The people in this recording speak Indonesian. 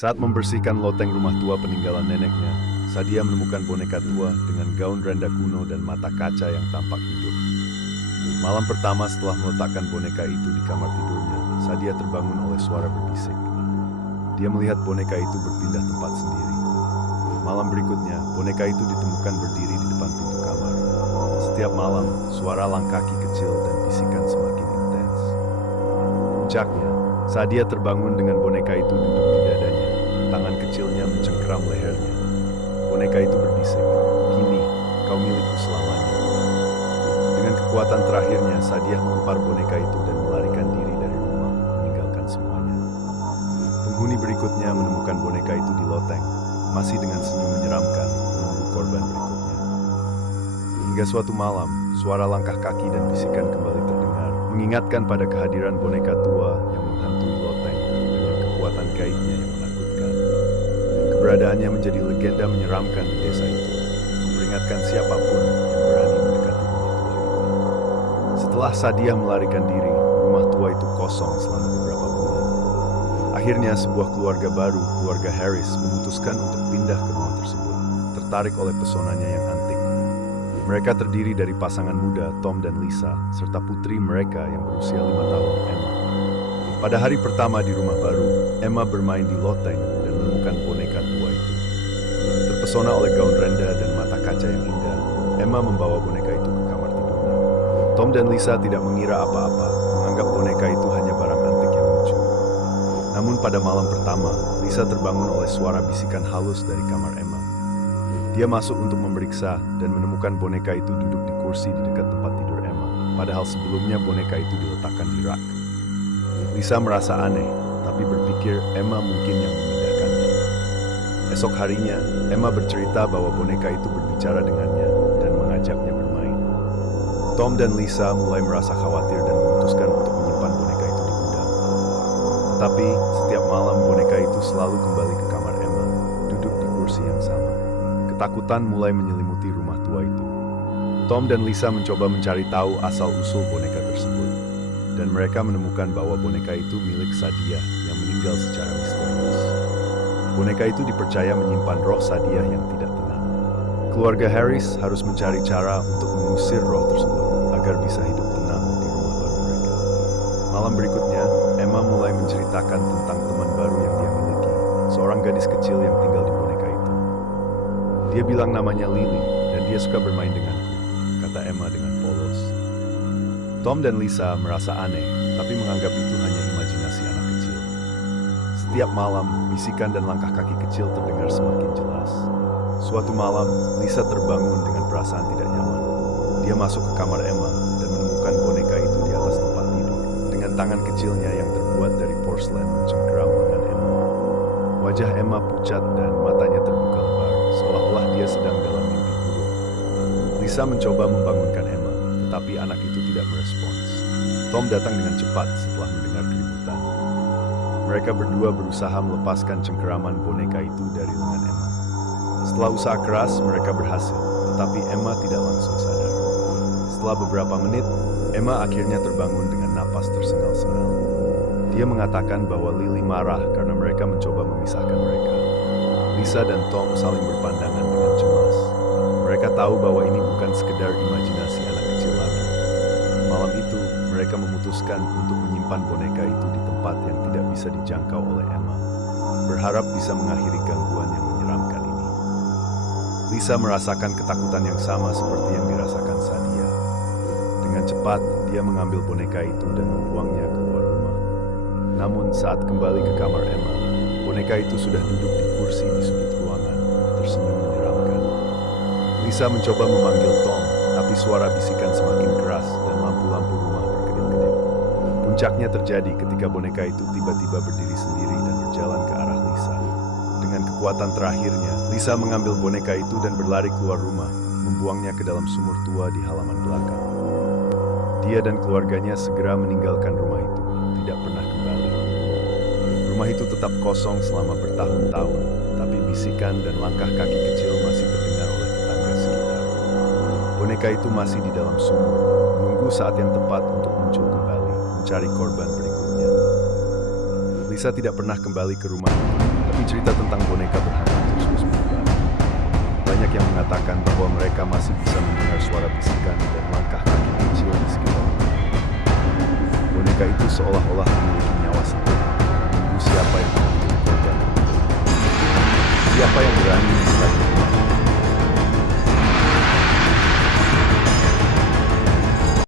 Saat membersihkan loteng rumah tua peninggalan neneknya, Sadia menemukan boneka tua dengan gaun renda kuno dan mata kaca yang tampak hidup. Malam pertama setelah meletakkan boneka itu di kamar tidurnya, Sadia terbangun oleh suara berbisik. Dia melihat boneka itu berpindah tempat sendiri. Malam berikutnya, boneka itu ditemukan berdiri di depan pintu kamar. Setiap malam, suara langkah kaki kecil dan bisikan semakin intens. Puncaknya, Sadia terbangun dengan boneka itu duduk di dadanya. Tangan kecilnya mencengkeram lehernya. Boneka itu berbisik, "Kini, kau milikku selamanya." Dengan kekuatan terakhirnya, Sadia melempar boneka itu dan melarikan diri dari rumah, meninggalkan semuanya. Penghuni berikutnya menemukan boneka itu di loteng, masih dengan senyum menyeramkan, menunggu korban berikutnya. Hingga suatu malam, suara langkah kaki dan bisikan kembali terdengar, mengingatkan pada kehadiran boneka tua yang menghantui loteng dengan kekuatan gaibnya yang menakutkan. Keberadaannya menjadi legenda menyeramkan di desa itu, memperingatkan siapapun yang berani mendekati rumah tua itu. Setelah Sadia melarikan diri, rumah tua itu kosong selama beberapa bulan. Akhirnya sebuah keluarga baru, keluarga Harris, memutuskan untuk pindah ke rumah tersebut, tertarik oleh pesonanya yang antik. Mereka terdiri dari pasangan muda, Tom dan Lisa, serta putri mereka yang berusia 5 tahun, Emma. Pada hari pertama di rumah baru, Emma bermain di loteng dan menemukan boneka tua itu. Terpesona oleh gaun renda dan mata kaca yang indah, Emma membawa boneka itu ke kamar tidurnya. Tom dan Lisa tidak mengira apa-apa, menganggap boneka itu hanya barang antik yang lucu. Namun pada malam pertama, Lisa terbangun oleh suara bisikan halus dari kamar Emma. Dia masuk untuk memeriksa dan menemukan boneka itu duduk di kursi di dekat tempat tidur Emma, padahal sebelumnya boneka itu diletakkan di rak. Lisa merasa aneh, tapi berpikir Emma mungkin yang memindahkannya. Esok harinya, Emma bercerita bahwa boneka itu berbicara dengannya dan mengajaknya bermain. Tom dan Lisa mulai merasa khawatir dan memutuskan untuk menyimpan boneka itu di gudang. Tetapi, setiap malam boneka itu selalu kembali ke kamar Emma, duduk di kursi yang sama. Ketakutan mulai menyelimuti rumah tua itu. Tom dan Lisa mencoba mencari tahu asal-usul boneka tersebut, dan mereka menemukan bahwa boneka itu milik Sadia yang meninggal secara misterius. Boneka itu dipercaya menyimpan roh Sadia yang tidak tenang. Keluarga Harris harus mencari cara untuk mengusir roh tersebut agar bisa hidup tenang di rumah baru mereka. Malam berikutnya, Emma mulai menceritakan tentang teman baru yang dia miliki, seorang gadis kecil yang tinggal di boneka itu. Dia bilang namanya Lily, dan dia suka bermain denganku, kata Emma dengan polos. Tom dan Lisa merasa aneh, tapi menganggap itu hanya imajinasi anak kecil. Setiap malam, bisikan dan langkah kaki kecil terdengar semakin jelas. Suatu malam, Lisa terbangun dengan perasaan tidak nyaman. Dia masuk ke kamar Emma dan menemukan boneka itu di atas tempat tidur, dengan tangan kecilnya yang terbuat dari porselen mencengkeram lengan Emma. Wajah Emma pucat dan matanya terbuka lebar, seolah-olah dia sedang dalam mimpi buruk. Lisa mencoba membangunkan Emma, tetapi anak itu tidak merespons. Tom datang dengan cepat setelah mendengar keributan. Mereka berdua berusaha melepaskan cengkeraman boneka itu dari lengan Emma. Setelah usaha keras, mereka berhasil, tetapi Emma tidak langsung sadar. Setelah beberapa menit, Emma akhirnya terbangun dengan napas tersengal-sengal. Dia mengatakan bahwa Lily marah karena mereka mencoba memisahkan mereka. Lisa dan Tom saling berpandangan dengan cemas. Mereka tahu bahwa ini bukan sekedar imajinasi anak kecil lagi. Malam itu, mereka memutuskan untuk menyimpan boneka itu di tempat yang tidak bisa dijangkau oleh Emma, berharap bisa mengakhiri gangguan yang menyeramkan ini. Lisa merasakan ketakutan yang sama seperti yang dirasakan Sadia. Dengan cepat, dia mengambil boneka itu dan membuangnya keluar rumah. Namun saat kembali ke kamar Emma, boneka itu sudah duduk di kursi di sudut ruangan, tersenyum menyeramkan. Lisa mencoba memanggil Tom, tapi suara bisikan semakin keras dan lampu-lampu rumah berkedip-kedip. Puncaknya terjadi ketika boneka itu tiba-tiba berdiri sendiri dan berjalan ke arah Lisa. Dengan kekuatan terakhirnya, Lisa mengambil boneka itu dan berlari keluar rumah, membuangnya ke dalam sumur tua di halaman belakang. Dia dan keluarganya segera meninggalkan rumah itu, tidak pernah kembali. Rumah itu tetap kosong selama bertahun-tahun, tapi bisikan dan langkah kaki kecil masih terdengar oleh tetangga sekitar. Boneka itu masih di dalam sumur, menunggu saat yang tepat untuk muncul kembali, mencari korban berikutnya. Lisa tidak pernah kembali ke rumah itu, tapi cerita cerita tentang boneka berhantu terus berkembang. Banyak yang mengatakan bahwa mereka masih bisa mendengar suara bisikan dan langkah kaki kecil di sekitar. Boneka itu seolah-olah memiliki nyawa sendiri, menunggu siapa yang mengambil korban. Siapa yang berani mendekati rumah